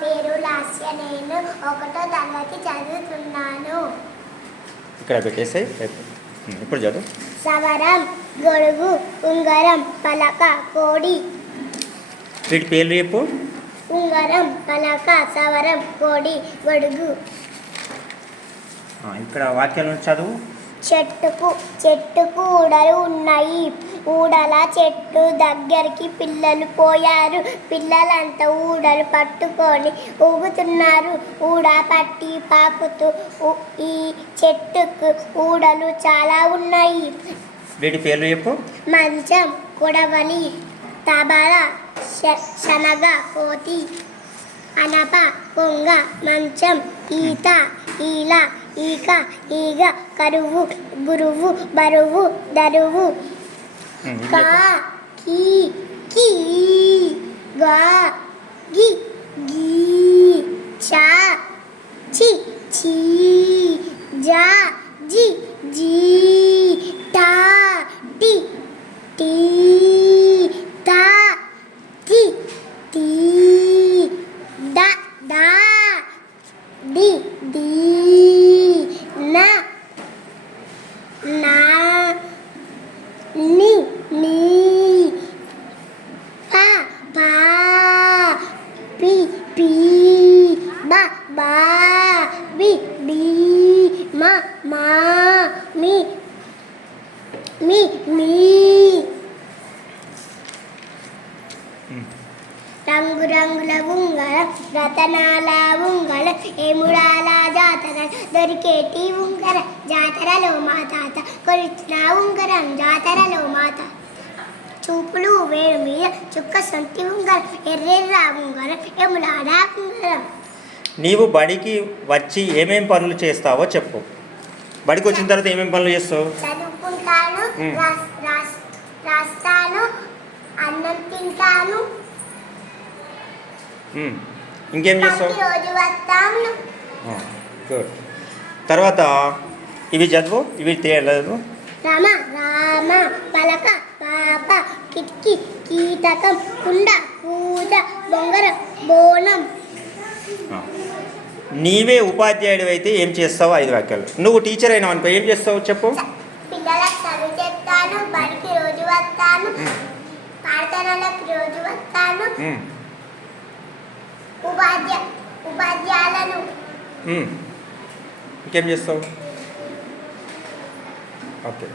పేరు లాస్య. నేను 1వ తరగతి చదువుతున్నాను. ఇక్కడ పెట్టేసాయి. ఇప్పుడు చదువు. సవరం, గొడుగు, ఉంగరం, పలక, కోడి. వీటి పేర్లు చెప్పు. ఉంగరం, పలక, సవరం, కోడి, గొడుగు. ఇక్కడ వాక్యాలను చదువు. చెట్టుకు ఊడలు ఉన్నాయి. ఊడల చెట్టు దగ్గరికి పిల్లలు పోయారు. పిల్లలంతా ఊడలు పట్టుకొని ఊగుతున్నారు. ఊడ పట్టి పాకుతూ ఈ చెట్టుకు ఊడలు చాలా ఉన్నాయి. వీటి పేర్లు చెప్పు. మంచం, కొడవలి, తబల, శనగ, కోతి, అనప, కొంగ, మంచం, ఈత, ఈల, ఈక, ఈగ, కరువు, గురువు, బరువు, దరువు. కా, కీ, కీ, గా, గి, గీ, చా, చి, ఛీ, జా, జి, జీ, టా, టి, టీ, తా, తి, తీ, డా, డా, డి, డీ, నా, నా, ని, నీ, పా, పా, పి, పీ, బా, బా, బి, బీ, మా, మా, మీ, మీ, మీ. రంగురంగుల ఉంగరం, రతనాల ఉంగరం, ఏముడాల జాతర దొరికేటి ఉంగరం. జాతరలో మా తాత కొలిచిన ఉంగరం. జాతరలో మా తాత చూపులు వేరు మీద చుక్క సొంటి ఉంగరం. ఎర్రెర్ర ఉంగరం, ఎములాడ ఉంగరం. నీవు బడికి వచ్చి ఏమేం పనులు చేస్తావో చెప్పు. బడికి వచ్చిన తర్వాత ఏమేం పనులు చేస్తావు? చదువుకుంటాను, రాస్తాను, అన్నం తింటాను. ఇంకేం చేస్తావు? రోజు వస్తాను. గుడ్. తర్వాత ఇవి చదువు. ఇవి తెలియదు. రామ, రామ, పలక, పాప, కిటికీ, కీటకం, కుండ, పూజ, బొంగరం, బోనం. నీవే ఉపాధ్యాయుడు అయితే ఏం చేస్తావు? 5 వాక్యాలు. నువ్వు టీచర్ అయినావు అనుకో, ఏం చేస్తావు చెప్పు. పిల్లలకు చదువు చెప్తాను, బడికి రోజు వస్తాను, పాఠశాలకు రోజు వస్తాను, ఉపాధ్యాయులను. ఇంకేం చేస్తావు? ఓకే.